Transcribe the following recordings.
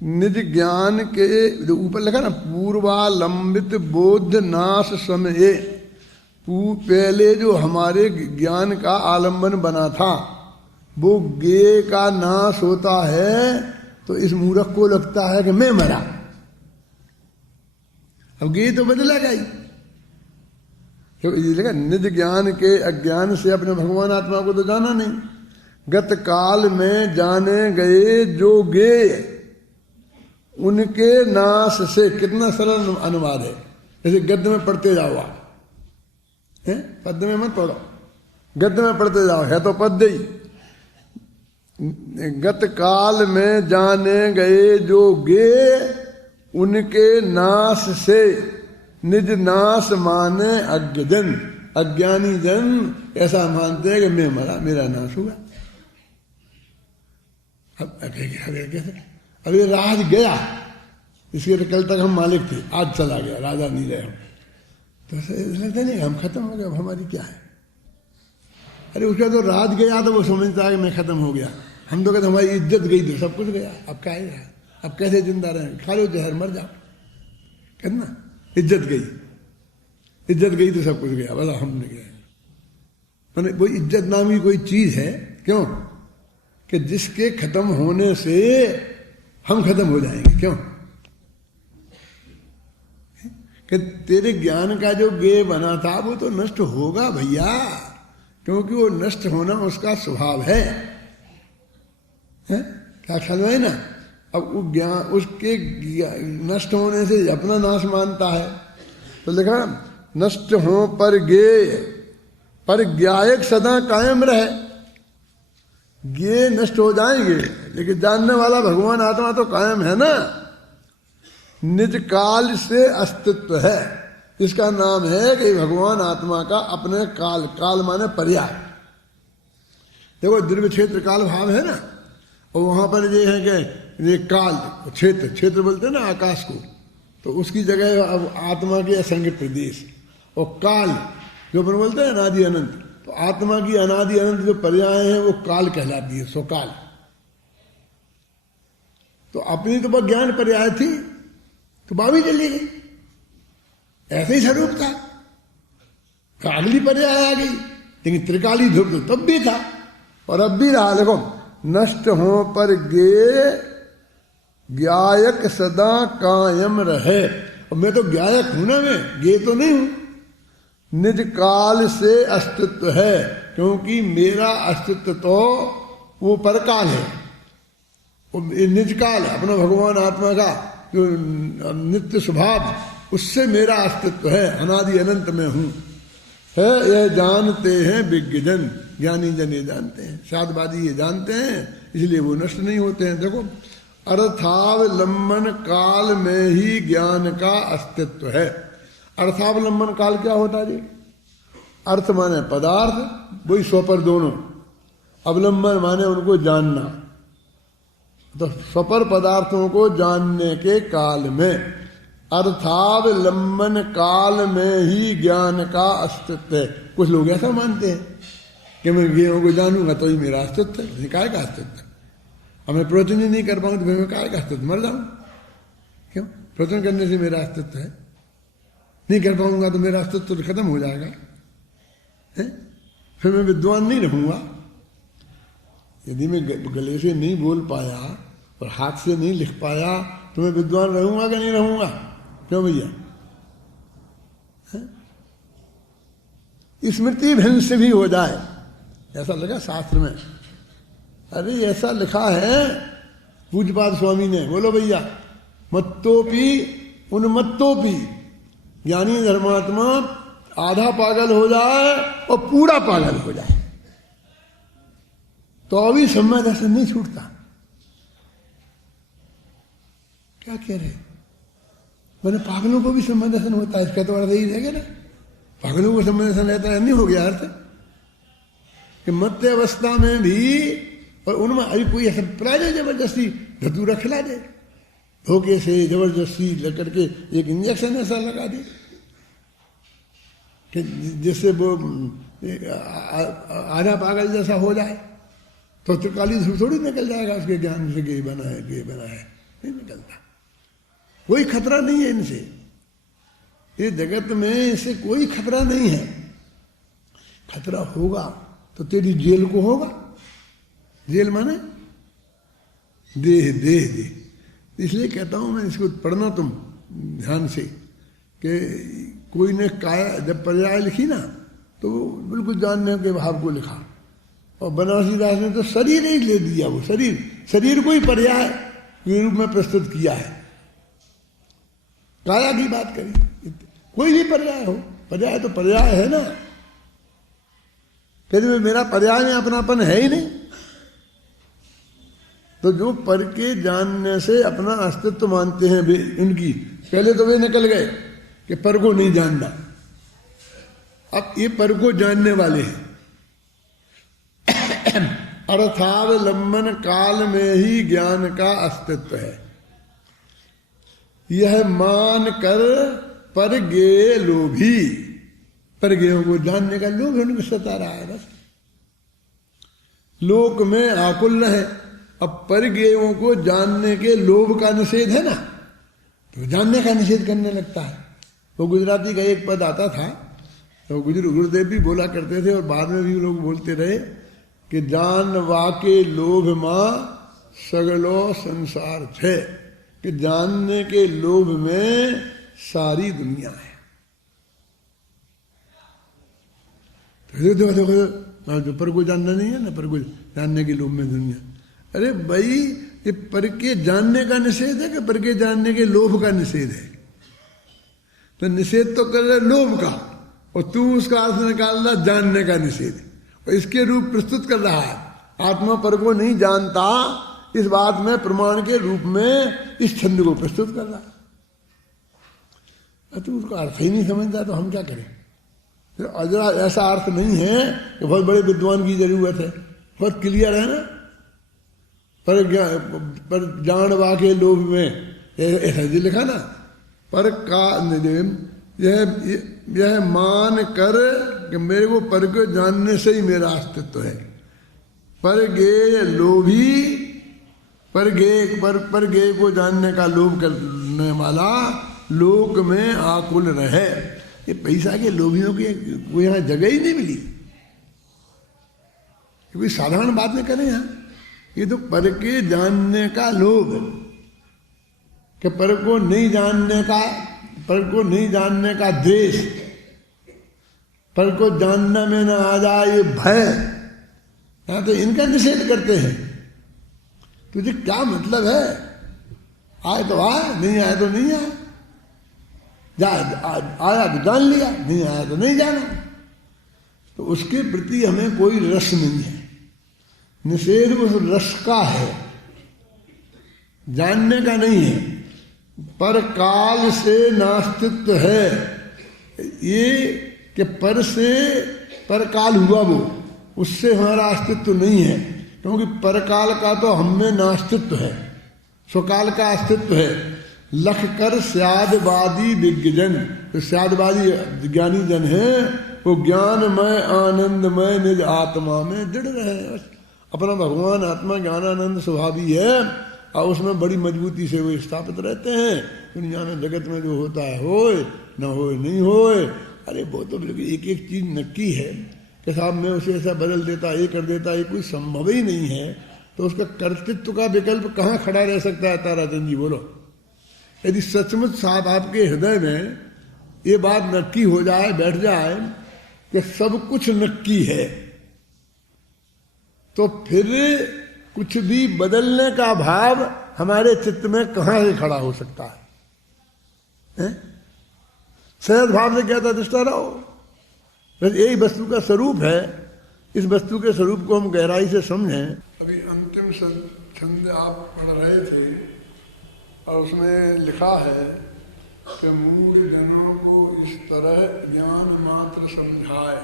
निज ज्ञान के जो ऊपर लिखा ना, पूर्वालंबित बोध नाश समय, पहले जो हमारे ज्ञान का आलंबन बना था वो गे का नाश होता है तो इस मूर्ख को लगता है कि मैं मरा। अब गे तो बदलेगा ही। तो इसलिए निज ज्ञान के अज्ञान से अपने भगवान आत्मा को तो जाना नहीं। गत काल में जाने गए जो गे उनके नाश से, कितना सरल अनुवाद है। जैसे गद्य में पढ़ते जाओ आप, पद्य में मत पढ़ो, गद्य में पढ़ते जाओ, है तो पद्य ही। गत काल में जाने गए जो गे उनके नाश से, निज नाश माने अज्ञजन, अज्ञानी जन ऐसा मानते हैं कि मैं मरा, मेरा नाश हुआ। अब कैसे? अब ये राज गया, इसके तो कल तक हम मालिक थे, आज चला गया, राजा नहीं रहे हम, तो लगता नहीं हम खत्म हो गया, अब हमारी क्या है। अरे उसका तो राज गया तो वो समझता है कि मैं खत्म हो गया। हम तो कहते हमारी इज्जत गई तो सब कुछ गया, अब क्या ही रहा, अब कैसे जिंदा रहे, खा लो जहर मर जाओ, कहते ना इज्जत गई, इज्जत गई तो सब कुछ गया, बोला हमने गया। मैंने वो इज्जत नाम की कोई चीज है, क्यों कि जिसके खत्म होने से हम खत्म हो जाएंगे, क्यों कि तेरे ज्ञान का जो गे बना था वो तो नष्ट होगा भैया, क्योंकि वो नष्ट होना उसका स्वभाव है? क्या ख्याल है ना। अब वो ज्ञान उसके नष्ट होने से अपना नाश मानता है, तो लिखा नष्ट हो पर गे पर ज्ञायक सदा कायम रहे। गे नष्ट हो जाएंगे लेकिन जानने वाला भगवान आत्मा तो कायम है ना। निज काल से अस्तित्व है, इसका नाम है कि भगवान आत्मा का अपने काल, काल माने पर्याय। देखो द्रव्य क्षेत्र काल भाव है ना, और वहां पर ये है कि ये काल क्षेत्र, क्षेत्र बोलते हैं ना आकाश को, तो उसकी जगह अब आत्मा के असंग प्रदेश, और काल जो अपन बोलते हैं अनादि अनंत, तो आत्मा की अनादि अनंत जो पर्याय है वो काल कहलाती है, सो काल। तो अपनी तो वह ज्ञान पर्याय थी तो बावी चली गई, ऐसे ही स्वरूप था, तो अगली पर्याय आ गई, लेकिन त्रिकाली ध्रुव तो तब भी था और अब भी रहा। देखो नष्ट हो पर गे ज्ञायक सदा कायम रहे, और मैं तो ज्ञायक हूं ना, मैं गे तो नहीं हूं। निज काल से अस्तित्व है, क्योंकि मेरा अस्तित्व तो वो परकाल है, वो निज काल है अपना भगवान आत्मा का जो नित्य स्वभाव, उससे मेरा अस्तित्व है, अनादि अनंत में हूं है। यह जानते हैं विज्ञजन, ज्ञानी जन ये जानते हैं, शादवादी ये जानते हैं, इसलिए वो नष्ट नहीं होते हैं। देखो अर्थावलंबन काल में ही ज्ञान का अस्तित्व है। अर्थावलंबन काल क्या होता है जी? अर्थ माने पदार्थ, वही स्वपर दोनों, अवलंबन माने उनको जानना, तो स्वपर पदार्थों को जानने के काल में, अर्थावलंबन काल में ही ज्ञान का अस्तित्व है। कुछ लोग ऐसा मानते हैं कि मैं ज्ञान को जानूंगा तो ही मेरा अस्तित्व है। काय का अस्तित्व? अब मैं प्रवचन ही नहीं कर पाऊंगा तो मैं काय का अस्तित्व, मर जाऊं? क्यों? प्रवचन करने से मेरा अस्तित्व है, नहीं कर पाऊंगा तो मेरा अस्तित्व तो खत्म हो जाएगा है? फिर मैं विद्वान नहीं रहूंगा। यदि मैं गले से नहीं बोल पाया और हाथ से नहीं लिख पाया तो मैं विद्वान रहूंगा कि नहीं रहूंगा? क्यों भैया? स्मृति भ्रंश भी हो जाए, ऐसा लगा शास्त्र में। अरे ऐसा लिखा है पूज्यपाद स्वामी ने, बोलो भैया, मत्तोपि उन्मत्तोपि, ज्ञानी धर्मात्मा आधा पागल हो जाए और पूरा पागल हो जाए तो अभी सम्यक दर्शन नहीं छूटता। क्या कह रहे? मैंने पागलों को भी सम्यक दर्शन होता है, इसका तो अर्थ यही रहेगा ना, पागलों को सम्यक दर्शन रहता है, नहीं हो गया अर्थ कि मध्य अवस्था में भी, और उनमें अभी कोई ऐसा प्राय जबरदस्ती धतूरा खिला दे, धोखे से जबरदस्ती लेकर के एक इंजेक्शन ऐसा लगा दे कि जिससे वो आधा पागल जैसा हो जाए, तो त्रिकाली धूप थोड़ी निकल जाएगा उसके ज्ञान से, ये बना है, ये बना है, नहीं निकलता। कोई खतरा नहीं है इनसे, ये जगत में इसे कोई खतरा नहीं है। खतरा होगा तो तेरी जेल को होगा। जेल माने देह, देह देह। इसलिए कहता हूं मैं, इसको पढ़ना तुम ध्यान से कि कोई ने काया जब पर्याय लिखी ना तो बिल्कुल जानने के भाव को लिखा, और बनारसी दास ने तो शरीर ही ले दिया। वो शरीर को ही पर्याय के रूप में प्रस्तुत किया है। काया की बात करी, कोई भी पर्याय हो, पर्याय तो पर्याय है ना। फिर मेरा पर्याय में अपनापन है ही नहीं। तो जो पर के जानने से अपना अस्तित्व मानते हैं वे, उनकी पहले तो वे निकल गए कि पर को नहीं जानना। अब ये पर को जानने वाले हैं। अर्थावलंबन काल में ही ज्ञान का अस्तित्व है, यह मान कर पर गे लोभी। पर गेयों को जानने का लोभ उनको सता रहा है बस। लोक में आकुल है। अब पर गेयों को जानने के लोभ का निषेध है ना, तो जानने का निषेध करने लगता है। तो गुजराती का एक पद आता था, तो गुरुदेव भी बोला करते थे और बाद में भी लोग बोलते रहे कि जान वाके लोभ मां सगलो संसार छे, कि जानने के लोभ में सारी दुनिया है। तो देखो जो पर को जानना नहीं है ना, पर को जानने के लोभ में दुनिया। अरे भाई, ये पर के जानने का निषेध है कि पर के जानने के लोभ का निषेध है? तो निषेध तो कर रहे लोभ का, और तू उसका अर्थ निकाल रहा जानने का निषेध, और इसके रूप प्रस्तुत कर रहा है। आत्मा पर को नहीं जानता, इस बात में प्रमाण के रूप में इस छंद को प्रस्तुत कर रहा है। तो उसका अर्थ ही नहीं समझता तो हम क्या करें? अजरा ऐसा अर्थ नहीं है कि बहुत बड़े विद्वान की जरूरत है, बहुत क्लियर है ना। पर जानवा के लोभ में ऐसा जी लिखा ना, पर का यह मान कर कि मेरे को पर को जानने से ही मेरा अस्तित्व है। पर गे लोभी, पर गे को जानने का लोभ करने वाला लोक में आकुल रहे। ये पैसा के लोभियों की वो यहाँ जगह ही नहीं मिली। कोई साधारण बात नहीं करें यहाँ। ये तो पर के जानने का लोभ, कि पर को नहीं जानने का, पर को नहीं जानने का द्वेष, पर को जानना में न आ जाए ये भय, यहाँ तो इनका निषेध करते हैं। तुझे क्या मतलब है? आए तो आए, नहीं आए तो नहीं आए। आया तो जान लिया, नहीं आया तो नहीं जाना। तो उसके प्रति हमें कोई रस नहीं है। निषेध उस रस का है, जानने का नहीं है। पर काल से नास्तित्व है ये, कि पर से पर काल हुआ वो, उससे हमारा अस्तित्व नहीं है। क्योंकि परकाल का तो हमें नास्तित्व है, स्वकाल का अस्तित्व है। लख कर स्यादवादी दिग्गजन, तो स्यादवादी ज्ञानी जन है, वो ज्ञानमय आनंदमय निज आत्मा में दृढ़ रहे। अपना भगवान आत्मा ज्ञानानंद स्वभावी है, और उसमें बड़ी मजबूती से वो स्थापित रहते हैं। दुनिया में जगत में जो होता है होए न होए नहीं होए, अरे वो तो एक एक चीज नक्की है कि साहब मैं उसे ऐसा बदल देता, ये कर देता, ये कोई संभव ही नहीं है। तो उसका कर्तृत्व का विकल्प कहाँ खड़ा रह सकता है? ताराचंद जी बोलो। यदि सचमुच साहब आपके हृदय में ये बात नक्की हो जाए, बैठ जाए कि सब कुछ नक्की है, तो फिर कुछ भी बदलने का भाव हमारे चित्त में कहां से खड़ा हो सकता है? सहज भाव से क्या था दृष्टा रहो। यही वस्तु का स्वरूप है। इस वस्तु के स्वरूप को हम गहराई से समझें। अभी अंतिम छंद आप पढ़ रहे थे और उसमें लिखा है कि मूढ़ जनों को इस तरह ज्ञान मात्र समझाए।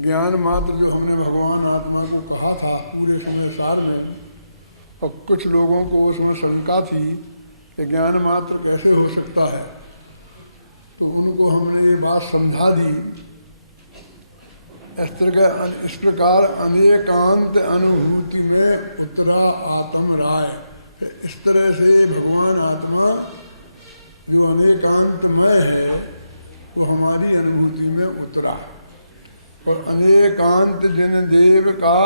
ज्ञान मात्र जो हमने भगवान आत्मा को कहा था पूरे समय सार में, और कुछ लोगों को उसमें शंका थी कि ज्ञान मात्र कैसे हो सकता है, तो उनको हमने ये बात समझा दी। इस प्रकार अनेकांत अनुभूति में उतरा आत्म राय। इस तरह से भगवान आत्मा जो अनेकांतमय है वो हमारी अनुभूति में उतरा। और अनेकांत जिन देव का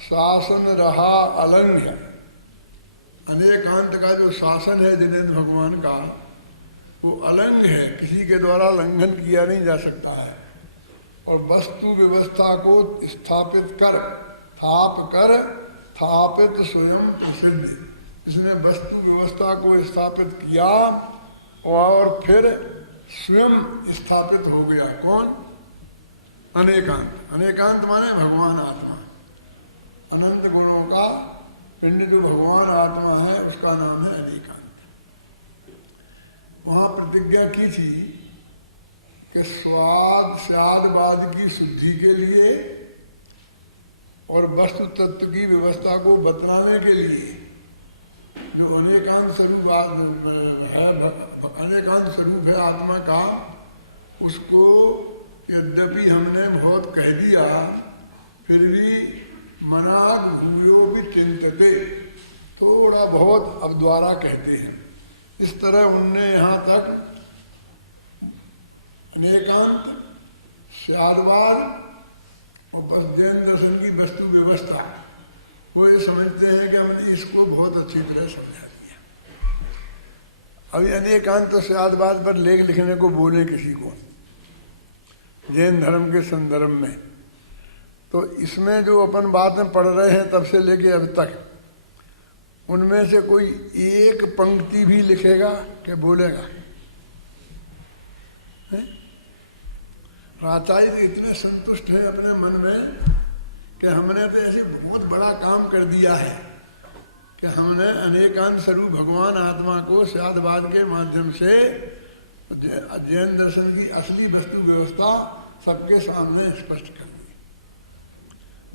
शासन रहा अलंघ्य, अनेकांत का जो शासन है जिनेन्द्र भगवान का वो अलंघ्य है, किसी के द्वारा लंघन किया नहीं जा सकता है। और वस्तु व्यवस्था को स्थापित कर स्थापित स्वयं प्रसिद्ध, इसने वस्तु व्यवस्था को स्थापित किया और फिर स्वयं स्थापित हो गया। कौन? अनेकांत। अनेकांत माने भगवान आत्मा, अनंत गुणों का पिंड जो भगवान आत्मा है उसका नाम है अनेकांत। वहां प्रतिज्ञा की थी कि स्वादवाद की शुद्धि के लिए और वस्तु तत्व की व्यवस्था को बतलाने के लिए जो अनेकांत स्वरूप है, अनेकांत स्वरूप है आत्मा का, उसको यद्यपि हमने बहुत कह दिया फिर भी मनाग भूयो भी चिंतते, थोड़ा बहुत अब द्वारा कहते हैं। इस तरह उनने यहाँ तक अनेकांत, श्यालवाल और बस जैन दर्शन की वस्तु व्यवस्था, वो ये समझते हैं कि हमने इसको बहुत अच्छी तरह समझा दिया। अभी अनेकांत तो श्यालवाद पर लेख लिखने को बोले किसी को जैन धर्म के संदर्भ में, तो इसमें जो अपन बातें पढ़ रहे हैं तब से लेके अब तक, उनमें से कोई एक पंक्ति भी लिखेगा कि बोलेगा? आचार्य जी इतने संतुष्ट हैं अपने मन में कि हमने तो ऐसे बहुत बड़ा काम कर दिया है कि हमने अनेकांत स्वरूप भगवान आत्मा को शादवाद के माध्यम से जैन दर्शन की असली वस्तु व्यवस्था सबके सामने स्पष्ट कर दी।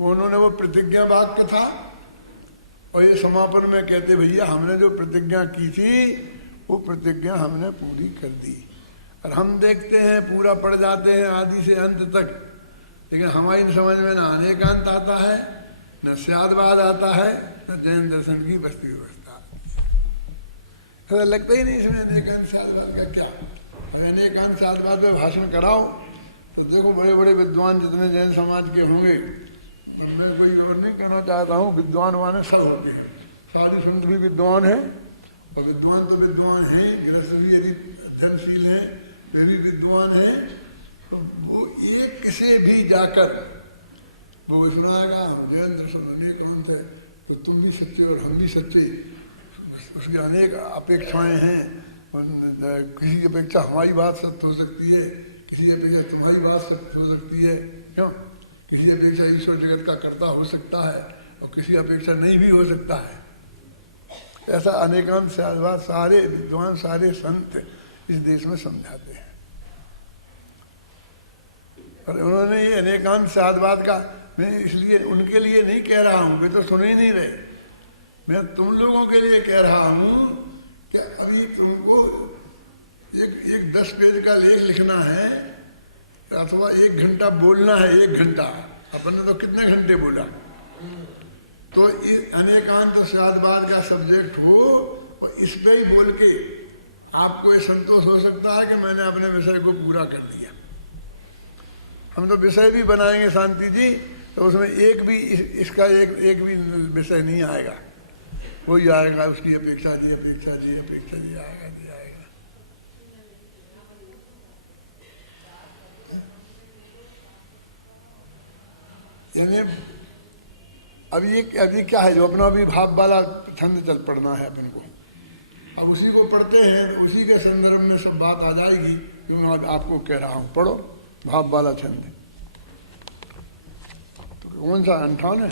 उन्होंने वो प्रतिज्ञा वाक्य था और ये समापन में कहते भैया हमने जो प्रतिज्ञा की थी वो प्रतिज्ञा हमने पूरी कर दी। और हम देखते हैं पूरा पढ़ जाते हैं आदि से अंत तक, लेकिन हमारी समझ में न अनेकांत आता है, न शादवाद आता है, न जैन दर्शन की वस्तु व्यवस्था। तो लगता ही नहीं इसमें अनेकांत शादवाद का क्या। अगर अनेकांत शादवाद में भाषण कराओ तो देखो बड़े बड़े विद्वान जितने जैन समाज के होंगे, मैं कोई खबर नहीं कहना चाहता हूँ, विद्वान वाले सब होंगे, साधु संत भी विद्वान हैं और विद्वान तो विद्वान हैं, गृहस्थ भी यदि अध्ययनशील हैं वे भी विद्वान हैं। तो वो एक से भी जाकर वो सुनाएगा हम जैन दर्शन अनेकांत है तो तुम भी सच्चे और हम भी सच्चे, उसकी अनेक अपेक्षाएं हैं, किसी अपेक्षा हमारी बात सत्य हो सकती है, किसी अपेक्षा तुम्हारी बात सत्य हो सकती है, क्यों? किसी अपेक्षा ईश्वर जगत का कर्ता हो सकता है और किसी अपेक्षा नहीं भी हो सकता है। ऐसा अनेकांत शादवाद सारे विद्वान सारे संत इस देश में समझाते हैं। और उन्होंने ये अनेकांत शादवाद का, मैं इसलिए उनके लिए नहीं कह रहा हूँ, वे तो सुन ही नहीं रहे, मैं तुम लोगों के लिए कह रहा हूँ कि अभी तुमको एक 10 पेज का लेख लिखना है अथवा 1 घंटा बोलना है, 1 घंटा, अपन ने तो कितने घंटे बोला, तो इस अनेकांत शादवाद का सब्जेक्ट हो और इस पे ही बोल के आपको ये संतोष हो सकता है कि मैंने अपने विषय को पूरा कर दिया। हम तो विषय भी बनाएंगे शांति जी, तो उसमें एक भी इसका एक भी विषय नहीं आएगा, वही आएगा उसकी अपेक्षा जी अपेक्षा जी अपेक्षा जी आएगा जी आएगा। यानी अभी क्या है, जो अपना अभी भाव वाला छंद चल पढ़ना है अपन को, अब उसी को पढ़ते हैं तो उसी के संदर्भ में सब बात आ जाएगी जो मैं आपको कह रहा हूँ। पढ़ो भाव वाला छंद, तो कौन सा 58 है?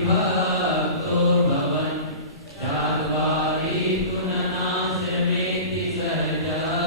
भक्तो भवन, शादवादी गुणनाश्रमेति सहजा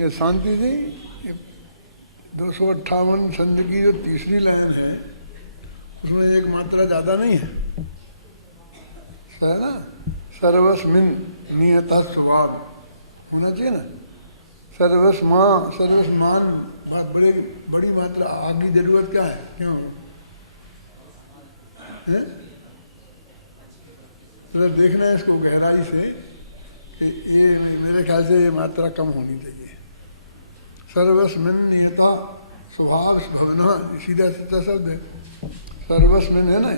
ये शांति जी 258 छंद की जो तीसरी लाइन है उसमें एक मात्रा ज्यादा नहीं है, है ना। सर्वस्मिन नियता स्वभाव होना चाहिए ना। सर्वस्मान बहुत बड़ी मात्रा, आगे जरूरत क्या है, क्यों है? तो देखना है इसको गहराई से कि ये मेरे ख्याल से ये मात्रा कम होनी चाहिए। सर्वस्मिन नियता स्वभाव भवना, सीधा सीधा शब्द है। सर्वस्मिन है ना,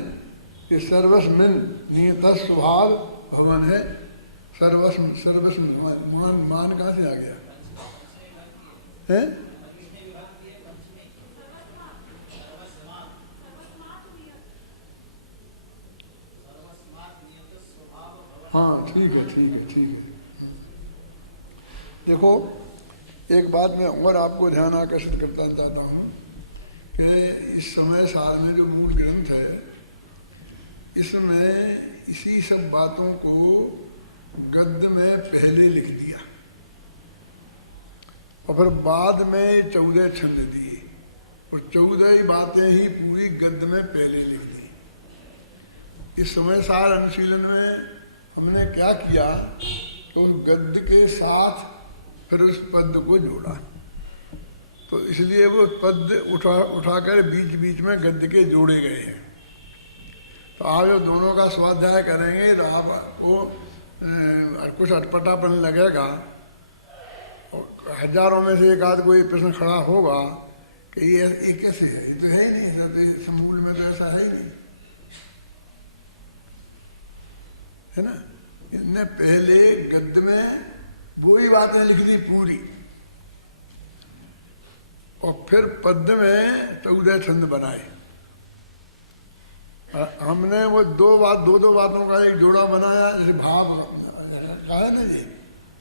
ये सर्वस्मिन नियता स्वभाव भवन है। सर्वस्व मान कहाँ से आ गया है? हाँ ठीक है। देखो एक बात मैं और आपको ध्यान आकर्षित करता चाहता हूँ कि इस समय सार में जो मूल ग्रंथ है इसमें इसी सब बातों को गद्य में पहले लिख दिया और फिर बाद में 14 छंद दिए और 14 बातें ही पूरी गद्य में पहले लिख दी। इस समय सार अनुशीलन में हमने क्या किया तो गद्य के साथ फिर उस पद को जोड़ा, तो इसलिए वो पद उठाकर बीच बीच में गद्य के जोड़े गए हैं। तो आप जब दोनों का स्वाध्याय करेंगे तो आपको कुछ अटपटापन लगेगा और हजारों में से एक आध कोई प्रश्न खड़ा होगा कि ये कैसे है, ये तो है ही नहीं, तो समूल में तो ऐसा है ही नहीं, है ना। इसने पहले गद्य में वही बातें लिख दी पूरी और फिर पद्य में 14 छंद बनाए। हमने वो दो बातों का एक जोड़ा बनाया, जैसे भाव कहा है ना जी,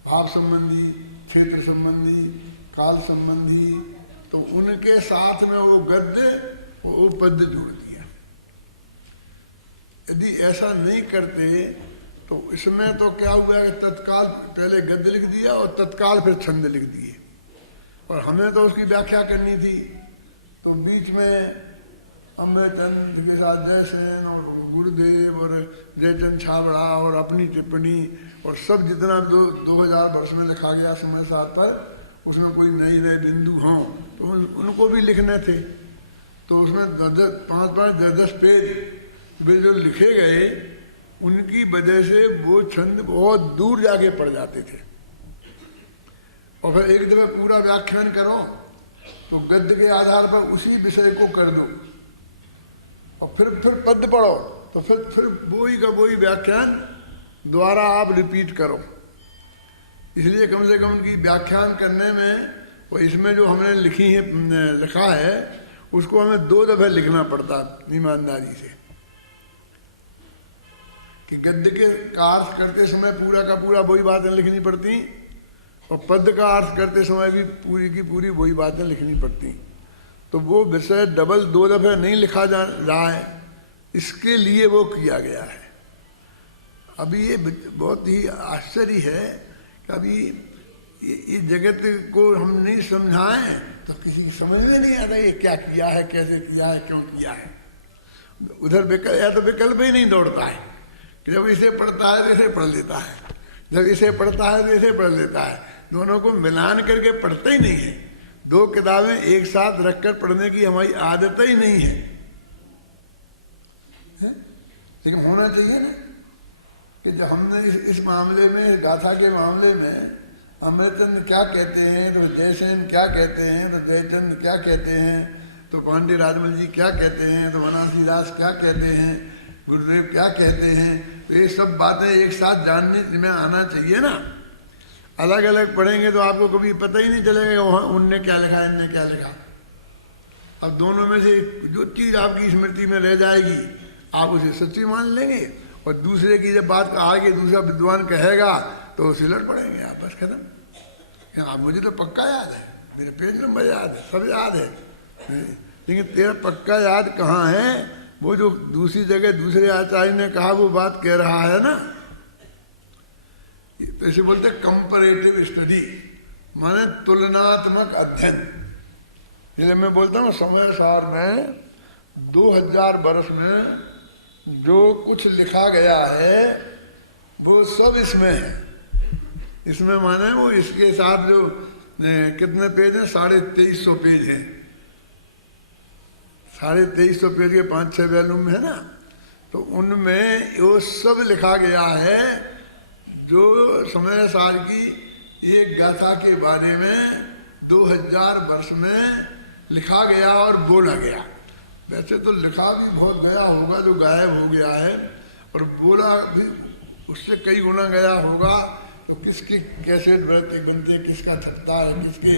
भाव संबंधी, क्षेत्र संबंधी, काल संबंधी, तो उनके साथ में वो गद्य वो पद्य जोड़ दिया। यदि ऐसा नहीं करते तो इसमें तो क्या हुआ कि तत्काल पहले गद्य लिख दिया और तत्काल फिर छंद लिख दिए और हमें तो उसकी व्याख्या करनी थी, तो बीच में अमृतचंद के साथ जयसेन और गुरुदेव और जयचंद छाबड़ा और अपनी टिप्पणी और सब जितना 2000 वर्ष में लिखा गया समय साथ पर, उसमें कोई नए बिंदु हों तो उनको भी लिखने थे। तो उसमें 5-10 पेज जो लिखे गए उनकी वजह से वो छंद बहुत दूर जाके पड़ जाते थे और फिर एक दफे पूरा व्याख्यान करो तो गद्य के आधार पर उसी विषय को कर दो और फिर पद्य पढ़ो तो फिर वही का वही व्याख्यान द्वारा आप रिपीट करो। इसलिए कम से कम उनकी व्याख्यान करने में और इसमें जो हमने लिखा है उसको हमें 2 दफे लिखना पड़ता ईमानदारी से कि गद्य के अर्थ करते समय पूरा का पूरा वही बातें लिखनी पड़ती और पद्य का अर्थ करते समय भी पूरी की पूरी वही बातें लिखनी पड़ती। तो वो विषय डबल 2 दफे नहीं लिखा जा रहा है, इसके लिए वो किया गया है। अभी ये बहुत ही आश्चर्य है कि अभी ये जगत को हम नहीं समझाएं तो किसी की समझ में नहीं आता ये क्या किया है, कैसे किया है, क्यों किया है। उधर विकल्प ही नहीं दौड़ता है कि जब इसे पढ़ता है तो इसे पढ़ लेता है, जब इसे पढ़ता है तो इसे पढ़ लेता है, दोनों को मिलान करके पढ़ते ही नहीं है। 2 किताबें एक साथ रखकर पढ़ने की हमारी आदत ही नहीं है, लेकिन होना चाहिए ना कि जब हमने इस मामले में गाथा के मामले में अमृतचंद क्या कहते हैं तो जयसेन क्या कहते हैं तो जयचंद क्या कहते हैं तो पांडे राजमल जी क्या कहते हैं तो बनारसी दास क्या कहते हैं, गुरुदेव क्या कहते हैं, तो ये सब बातें एक साथ जानने में आना चाहिए ना। अलग अलग पढ़ेंगे तो आपको कभी पता ही नहीं चलेगा उनने क्या लिखा इनने क्या लिखा। अब दोनों में से जो चीज़ आपकी स्मृति में रह जाएगी आप उसे सच्ची मान लेंगे और दूसरे की जब बात आगे दूसरा विद्वान कहेगा तो उसे लड़ पड़ेंगे आप, बस खत्म। आप मुझे तो पक्का याद है, मेरे पेज नंबर याद है, सब याद है, लेकिन तेरा पक्का याद कहाँ है वो जो दूसरी जगह दूसरे आचार्य ने कहा वो बात कह रहा है ना, तो इसे बोलते कंपैरेटिव स्टडी, माने तुलनात्मक अध्ययन। इसलिए मैं बोलता हूँ समय सार में 2000 वर्ष में जो कुछ लिखा गया है वो सब इसमें है। इसमें माने वो इसके साथ जो कितने पेज हैं, 2350 पेज हैं। 2350 पेज के 5-6 वॉल्यूम है ना, तो उनमें वो सब लिखा गया है जो समय सार की एक गाथा के बारे में 2000 वर्ष में लिखा गया और बोला गया। वैसे तो लिखा भी बहुत गया होगा जो गायब हो गया है, और बोला भी उससे कई गुना गया होगा। तो किसके कैसे बनते, किसका छपता है, किसके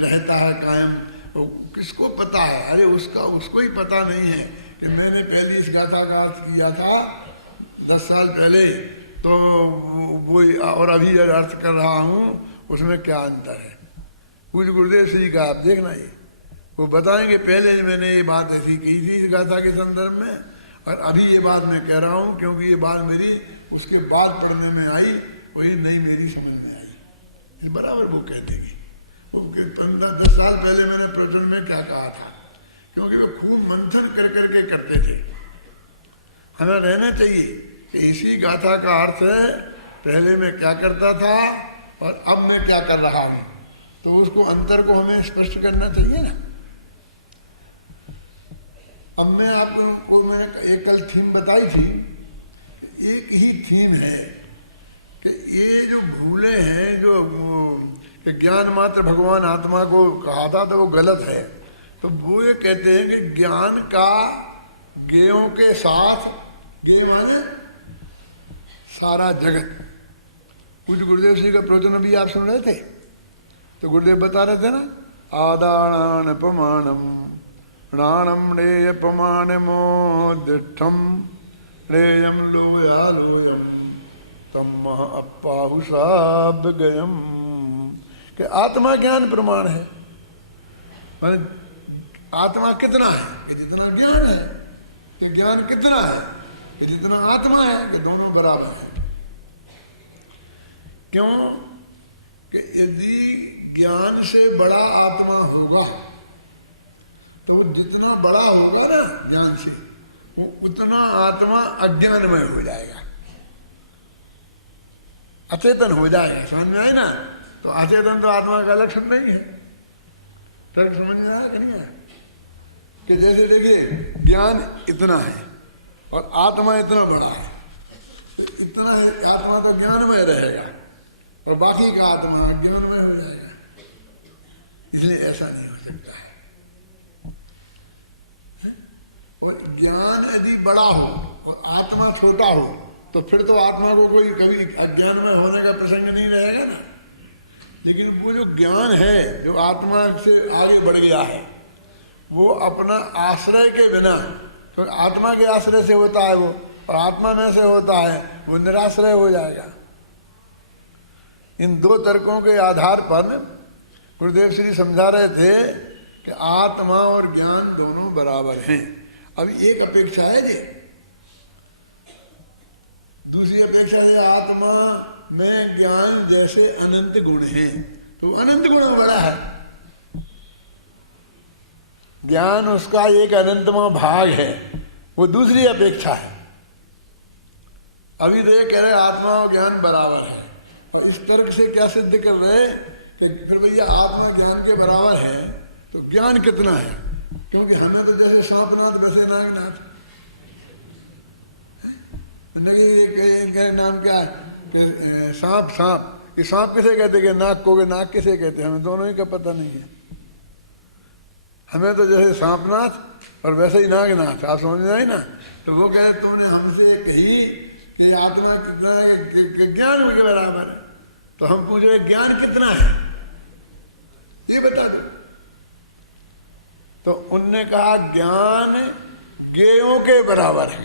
रहता है कायम, तो किसको पता है? अरे उसको ही पता नहीं है कि मैंने पहले इस गाथा का अर्थ किया था 10 साल पहले, तो वो और अभी जो अर्थ कर रहा हूँ उसमें क्या अंतर है। पूज्य गुरुदेव श्री का आप देखना, ये वो बताएंगे पहले मैंने ये बात ऐसी कही थी इस गाथा के संदर्भ में, और अभी ये बात मैं कह रहा हूँ क्योंकि ये बात मेरी उसके बाद पढ़ने में आई, वही नहीं मेरी समझ में आई। बराबर वो कह देगी वो 15-10 साल पहले मैंने प्रवचन में क्या कहा था, क्योंकि वो खूब मंथन कर करके करते थे। हमें रहना चाहिए कि इसी गाथा का अर्थ है पहले मैं क्या करता था और अब मैं क्या कर रहा हूँ, तो उसको अंतर को हमें स्पष्ट करना चाहिए ना। अब मैं आपको मैंने एक कल थीम बताई थी, एक ही थीम है कि ये जो भूले हैं जो कि ज्ञान मात्र भगवान आत्मा को कहा था तो वो गलत है। तो वो ये कहते हैं कि ज्ञान का ज्ञेयों के साथ, ज्ञेय माने सारा जगत। कुछ गुरुदेव श्री का प्रवचन भी आप सुन रहे थे, तो गुरुदेव बता रहे थे ना, आदान पमानम प्राणम रे पमानमोदिष्ठम रेयम लोया लोयम तम अपाहुषाब गयम, कि आत्मा ज्ञान प्रमाण है। माने आत्मा कितना है कि जितना ज्ञान है, कि ज्ञान कितना है कि जितना आत्मा है, कि दोनों बराबर है। क्यों कि यदि ज्ञान से बड़ा आत्मा होगा तो वो जितना बड़ा होगा ना ज्ञान से, वो उतना आत्मा अज्ञानमय हो जाएगा, अचेतन हो जाएगा। समझ में आए ना? तो अचेतन तो आत्मा का लक्षण नहीं है। तर्क समझ में आया कि नहीं आया? कि जैसे देखिए ज्ञान इतना है और आत्मा इतना बड़ा है, तो इतना है कि आत्मा तो ज्ञानमय रहेगा और बाकी का आत्मा अज्ञानमय हो जाएगा। इसलिए ऐसा नहीं हो सकता है। और ज्ञान यदि बड़ा हो और आत्मा छोटा हो तो फिर तो आत्मा को कोई कभी अज्ञानमय होने का प्रसंग नहीं रहेगा ना। लेकिन वो जो ज्ञान है जो आत्मा से आगे बढ़ गया है, वो अपना आश्रय के बिना, तो आत्मा के आश्रय से होता है वो, और आत्मा में से होता है वो निराश्रय हो जाएगा। इन दो तर्कों के आधार पर गुरुदेव श्री समझा रहे थे कि आत्मा और ज्ञान दोनों बराबर हैं। अब एक अपेक्षा है जी, दूसरी अपेक्षा है आत्मा में ज्ञान जैसे अनंत गुण हैं, तो अनंत गुण बड़ा है। ज्ञान उसका एक अनंतमा भाग है, वो दूसरी अपेक्षा है। अभी तो ये कह रहे आत्मा और ज्ञान बराबर है, और इस तर्क से क्या सिद्ध कर रहे कि फिर भैया आत्मा ज्ञान के बराबर है तो ज्ञान कितना है? क्योंकि हमें तो जैसे सांपनाथ वैसे नागनाथ नहीं, नाम क्या है? सांप। सांप, ये सांप किसे कहते हैं? नाग को, नाग किसे कहते हैं? हमें दोनों ही का पता नहीं है। हमें तो जैसे सांपनाथ और वैसे ही नागनाथ, आप समझ में आई ना? तो वो कहे तुमने हमसे कही कि आत्मा कितना है, ज्ञान के बराबर है, तो हम पूछ रहे ज्ञान कितना है ये बता दो। तो उनने कहा ज्ञान ज्ञेयों के बराबर है,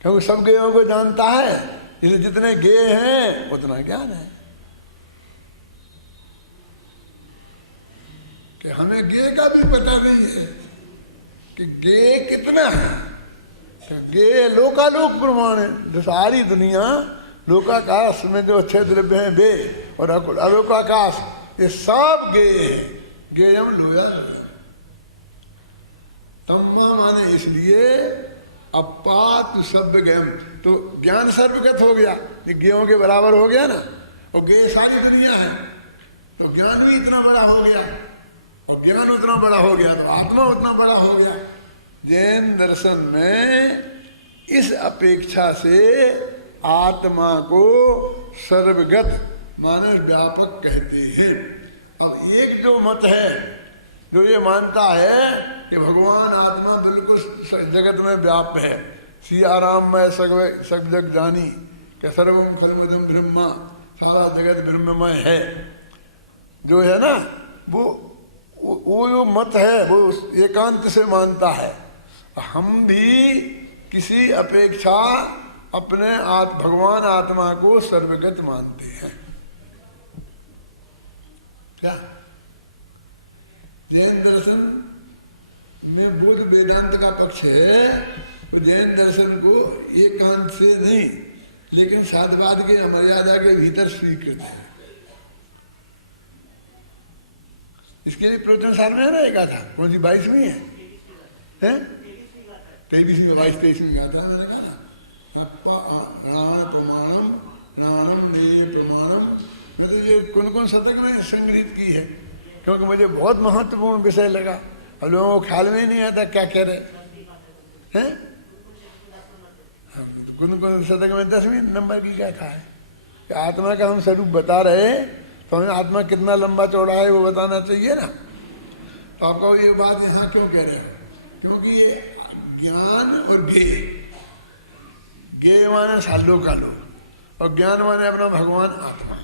क्योंकि सब ज्ञेयों को जानता है, इसलिए जितने ज्ञेय हैं उतना ज्ञान है। कि हमें ज्ञेय का भी पता नहीं है, कि गे कितना है, तो गे लोकालोक प्रमाण है। जो सारी दुनिया लोकाकाश में जो अच्छे द्रव्य हैं वे और अलोकाकाश ये सब गे हैं। गेयम लोया तम्मा माने इसलिए अपात सब ज्ञान, तो ज्ञान सर्वगत हो गया, ये गेयों के बराबर हो गया ना। और गे सारी दुनिया है तो ज्ञान भी इतना बड़ा हो गया, और ज्ञान उतना बड़ा हो गया तो आत्मा उतना बड़ा हो गया। जैन दर्शन में इस अपेक्षा से आत्मा को सर्वगत माने व्यापक कहते हैं। अब एक जो मत है जो ये मानता है कि भगवान आत्मा बिल्कुल जगत में व्याप्त है, सियाराम में सब जग जानी कि सर्वम खलविदम ब्रह्मा, सारा जगत ब्रह्ममय है, जो है ना वो जो मत है वो एकांत से मानता है। हम भी किसी अपेक्षा अपने भगवान आत्मा को सर्वगत मानते हैं। क्या जैन दर्शन में बोध वेदांत का पक्ष है, तो जैन दर्शन को एकांत से नहीं लेकिन साधवाद के मर्यादा के भीतर स्वीकृत है। इसके लिए प्रवचन साल में ना एक था, कौन सी 22वीं है 23वीं 22-23वीं का था, मैंने कहा ना प्राण प्रमाणम प्राणम देय प्रमाणम। मैं तो ये कौन शतक में संग्रहित की है क्योंकि मुझे बहुत महत्वपूर्ण विषय लगा। अब लोगों को ख्याल में ही नहीं आता क्या कह रहे हैं। कौन शतक में 10वीं नंबर की क्या था कि आत्मा का हम स्वरूप बता रहे तो हमें आत्मा कितना लंबा चौड़ा है वो बताना चाहिए ना। तो आपका ये बात यहाँ क्यों कह रहे हो, क्योंकि ये ज्ञान और गे माने सालों का लोग और ज्ञान माने अपना भगवान आत्मा।